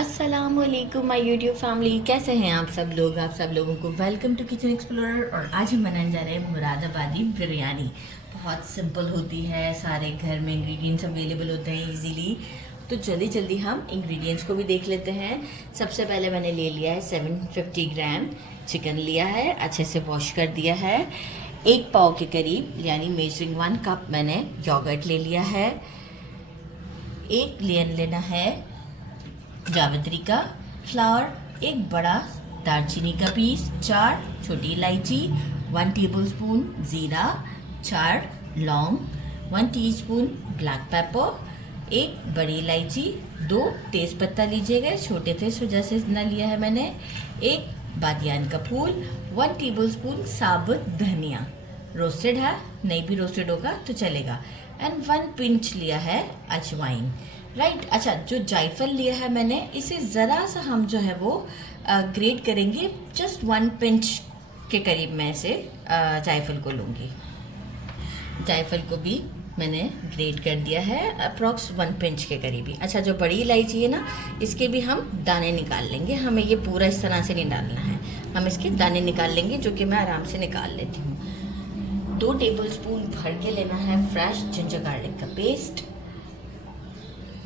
अस्सलामुअलैकुम my YouTube family, कैसे हैं आप सब लोग। आप सब लोगों को वेलकम टू किचन एक्सप्लोरर। और आज हम बनाने जा रहे हैं मुरादाबादी बिरयानी। बहुत सिंपल होती है, सारे घर में इंग्रेडिएंट्स अवेलेबल होते हैं इजीली। तो जल्दी जल्दी हम इंग्रेडिएंट्स को भी देख लेते हैं। सबसे पहले मैंने ले लिया है 750 ग्राम चिकन लिया है, अच्छे से वॉश कर दिया है। 1 पाव के करीब यानी मेजरिंग 1 कप मैंने योगर्ट ले लिया है। 1 लेना है जावित्री का फ्लावर, 1 बड़ा दालचीनी का पीस, 4 छोटी इलायची, 1 टेबलस्पून जीरा, 4 लौंग, 1 टीस्पून ब्लैक पेपर, 1 बड़ी इलायची, 2 तेज़पत्ता लीजिएगा, छोटे थे इस वजह से इतना लिया है मैंने, 1 बादियान का फूल, 1 टेबलस्पून साबुत धनिया, रोस्टेड है, नहीं भी रोस्टेड होगा तो चलेगा, एंड 1 पिंच लिया है अजवाइन। राइट। अच्छा, जो जायफल लिया है मैंने, इसे ज़रा सा हम जो है वो ग्रेट करेंगे, जस्ट 1 पिंच के करीब मैं इसे जायफल को लूँगी। जायफल को भी मैंने ग्रेट कर दिया है, अप्रॉक्स 1 पिंच के करीब ही। अच्छा, जो बड़ी इलायची है ना, इसके भी हम दाने निकाल लेंगे, हमें ये पूरा इस तरह से नहीं डालना है, हम इसके दाने निकाल लेंगे, जो कि मैं आराम से निकाल लेती हूँ। 2 टेबलस्पून भर के लेना है फ्रेश जिंजर गार्लिक का पेस्ट,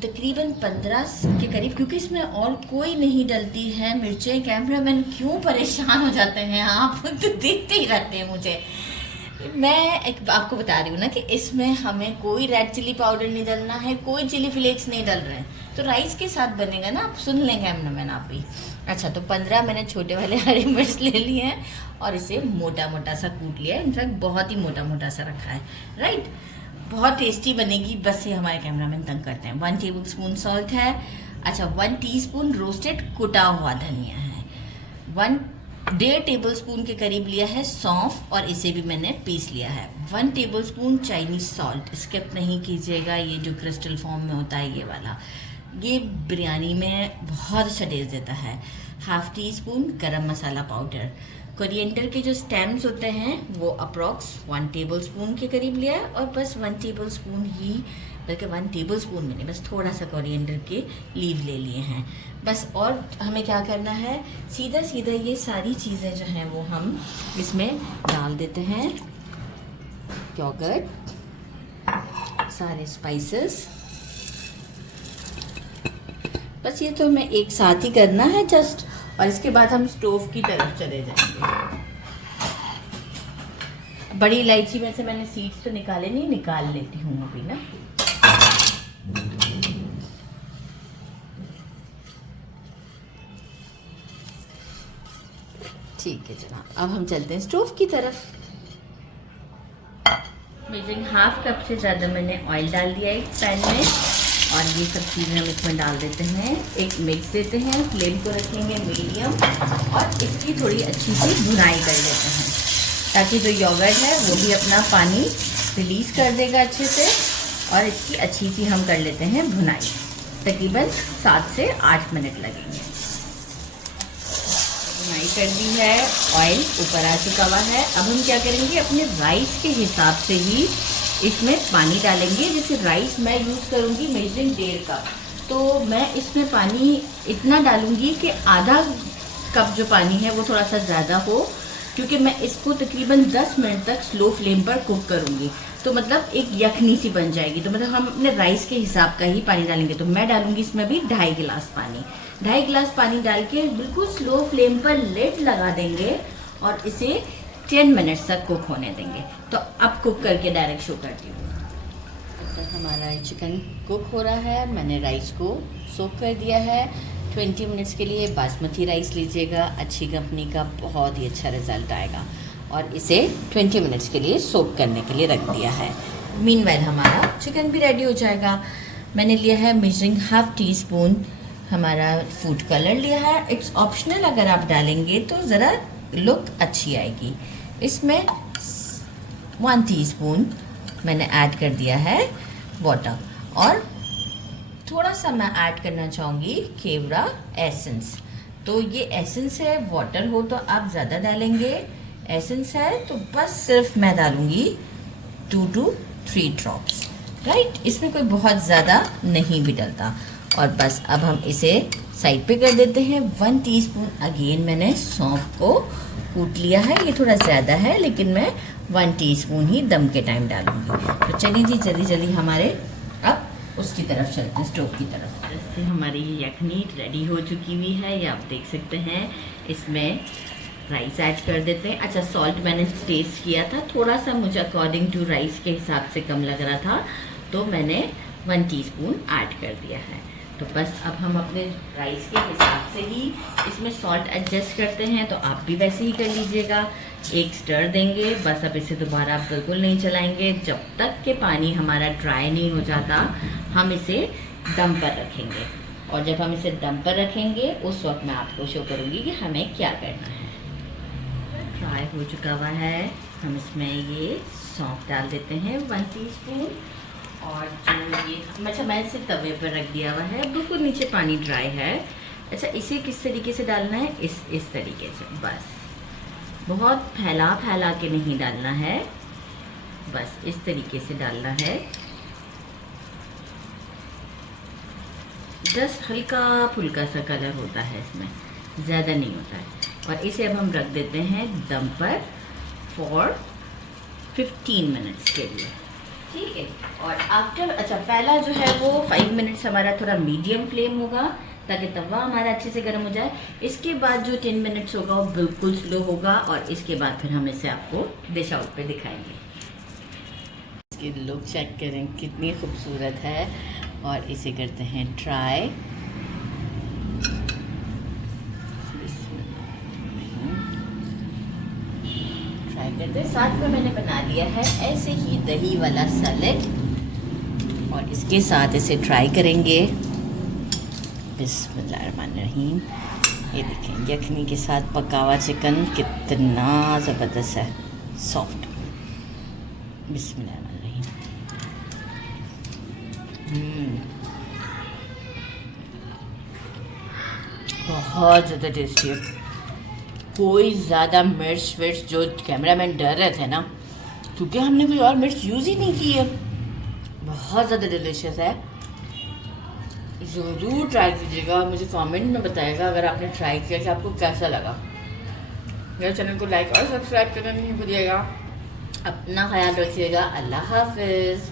तकरीबन 15 के करीब, क्योंकि इसमें और कोई नहीं डलती है मिर्चें। कैमरामैन क्यों परेशान हो जाते हैं, आप तो देखते ही रहते हैं मुझे। मैं एक आपको बता रही हूँ ना कि इसमें हमें कोई रेड चिली पाउडर नहीं डलना है, कोई चिली फ्लेक्स नहीं डल रहे हैं, तो राइस के साथ बनेगा ना, आप सुन लें कैमरामैन आप भी। अच्छा, तो 15 मैंने छोटे वाले हरी मिर्च ले लिए हैं और इसे मोटा मोटा सा कूट लिया है, इनफैक्ट बहुत ही मोटा मोटा सा रखा है। राइट, बहुत टेस्टी बनेगी, बस ये हमारे कैमरामैन तंग करते हैं। 1 टेबलस्पून सॉल्ट है। अच्छा, 1 टीस्पून रोस्टेड कुटा हुआ धनिया है। 1.5 टेबलस्पून के करीब लिया है सौंफ और इसे भी मैंने पीस लिया है। 1 टेबलस्पून चाइनीज सॉल्ट, स्किप नहीं कीजिएगा, ये जो क्रिस्टल फॉर्म में होता है ये वाला, ये बिरयानी में बहुत अच्छा टेस्ट देता है। 1/2 टीस्पून गरम मसाला पाउडर। कोरिएंडर के जो स्टेम्स होते हैं वो अप्रॉक्स 1 टेबलस्पून के करीब लिया है, और बस 1 टेबलस्पून ही, बल्कि 1 टेबलस्पून में नहीं, बस थोड़ा सा कोरिएंडर के लीव ले लिए हैं बस। और हमें क्या करना है, सीधा सीधा ये सारी चीज़ें जो हैं वो हम इसमें डाल देते हैं। योगर्ट, सारे स्पाइसेस, बस ये तो हमें एक साथ ही करना है जस्ट, और इसके बाद हम स्टोव की तरफ चले जाएंगे। बड़ी इलायची में से मैंने सीड्स तो निकाले नहीं, निकाल लेती हूँ अभी ना। ठीक है जनाब, अब हम चलते हैं स्टोव की तरफ। मेजरिंग 1/2 कप से ज़्यादा मैंने ऑयल डाल दिया एक पैन में, और ये सब चीज़ें हम इसमें डाल देते हैं, एक मिक्स देते हैं, फ्लेम को रखेंगे मीडियम, और इसकी थोड़ी अच्छी सी भुनाई कर लेते हैं, ताकि जो योगर्ट है वो भी अपना पानी रिलीज़ कर देगा अच्छे से, और इसकी अच्छी सी हम कर लेते हैं भुनाई। तकरीबन 7 से 8 मिनट लगेंगे। भुनाई कर दी है, ऑयल ऊपर आ चुका हुआ है। अब हम क्या करेंगे, अपने राइस के हिसाब से ही इसमें पानी डालेंगे। जैसे राइस मैं यूज़ करूँगी मेजरिंग 1.5 कप, तो मैं इसमें पानी इतना डालूँगी कि आधा कप जो पानी है वो थोड़ा सा ज़्यादा हो, क्योंकि मैं इसको तकरीबन 10 मिनट तक स्लो फ्लेम पर कुक करूँगी, तो मतलब एक यखनी सी बन जाएगी। तो मतलब हम अपने राइस के हिसाब का ही पानी डालेंगे। तो मैं डालूँगी इसमें भी 2.5 गिलास पानी। 2.5 गिलास पानी डाल के बिल्कुल स्लो फ्लेम पर लिड लगा देंगे और इसे 10 मिनट्स तक कुक होने देंगे। तो अब कुक करके डायरेक्ट शो करती हूँ। तो हमारा चिकन कुक हो रहा है, मैंने राइस को सोक कर दिया है 20 मिनट्स के लिए। बासमती राइस लीजिएगा, अच्छी कंपनी का, बहुत ही अच्छा रिजल्ट आएगा। और इसे 20 मिनट्स के लिए सोक करने के लिए रख दिया है। मीनवाइल हमारा चिकन भी रेडी हो जाएगा। मैंने लिया है मेजरिंग 1/2 टीस्पून हमारा फूड कलर लिया है, इट्स ऑप्शनल, अगर आप डालेंगे तो ज़रा लुक अच्छी आएगी। इसमें 1 टीस्पून मैंने ऐड कर दिया है वाटर, और थोड़ा सा मैं ऐड करना चाहूँगी केवड़ा एसेंस। तो ये एसेंस है, वाटर हो तो आप ज़्यादा डालेंगे, एसेंस है तो बस सिर्फ मैं डालूँगी 2 to 3 ड्रॉप्स। राइट, इसमें कोई बहुत ज़्यादा नहीं भी डलता। और बस अब हम इसे साइड पे कर देते हैं। 1 टीस्पून अगेन मैंने सौंफ को कूट लिया है, ये थोड़ा ज़्यादा है लेकिन मैं 1 टीस्पून ही दम के टाइम डालूंगी। तो चलिए जी जल्दी जल्दी हमारे अब उसकी तरफ चलते हैं, स्टोव की तरफ। जैसे हमारी यखनी रेडी हो चुकी हुई है, ये आप देख सकते हैं। इसमें राइस ऐड कर देते हैं। अच्छा, सॉल्ट मैंने टेस्ट किया था, थोड़ा सा मुझे अकॉर्डिंग टू राइस के हिसाब से कम लग रहा था, तो मैंने 1 टीस्पून ऐड कर दिया है। तो बस अब हम अपने राइस के हिसाब से ही इसमें सॉल्ट एडजस्ट करते हैं, तो आप भी वैसे ही कर लीजिएगा। एक स्टर देंगे बस, अब इसे दोबारा बिल्कुल नहीं चलाएंगे जब तक कि पानी हमारा ड्राई नहीं हो जाता। हम इसे दम पर रखेंगे और जब हम इसे दम पर रखेंगे उस वक्त मैं आपको शो करूँगी कि हमें क्या करना है। फ्राई हो चुका हुआ है, हम इसमें ये सौंफ डाल देते हैं 1 टीस्पून। और जो ये अच्छा मैंने इसे तवे पर रख दिया हुआ है, बिल्कुल नीचे पानी ड्राई है। अच्छा, इसे किस तरीके से डालना है, इस तरीके से, बस बहुत फैला फैला के नहीं डालना है, बस इस तरीके से डालना है। जस्ट हल्का फुल्का सा कलर होता है इसमें, ज़्यादा नहीं होता है। और इसे अब हम रख देते हैं दम पर फॉर 15 मिनट्स के लिए, ठीक है। और आफ्टर अच्छा पहला जो है वो 5 मिनट्स हमारा थोड़ा मीडियम फ्लेम होगा ताकि तवा हमारा अच्छे से गर्म हो जाए। इसके बाद जो 10 मिनट्स होगा वो बिल्कुल स्लो होगा और इसके बाद फिर हम इसे आपको डिश आउट पे दिखाएंगे। इसकी लुक चेक करें कितनी खूबसूरत है। और इसे करते हैं ट्राई। ट्राई करते हैं। साथ में मैंने बना लिया है ऐसे ही दही वाला सैलेड और इसके साथ इसे ट्राई करेंगे। बिस्मिल्लाहिर्रहमानिर्रहीम। ये देखें यखनी के साथ पका हुआ चिकन कितना ज़बरदस्त है, सॉफ्ट। बिस्मिल्लाहिर्रहमानिर्रहीम। बहुत ज़्यादा टेस्टी है। कोई ज़्यादा मिर्च विर्च जो कैमरामैन डर रहे थे ना, क्योंकि हमने कोई और मिर्च यूज़ ही नहीं की है, बहुत ज़्यादा डिलीशियस है। ज़रूर ट्राई कीजिएगा, मुझे कमेंट में बताइएगा अगर आपने ट्राई किया कि आपको कैसा लगा। मेरे चैनल को लाइक और सब्सक्राइब करना नहीं भूलिएगा। अपना ख्याल रखिएगा। अल्लाह हाफिज़।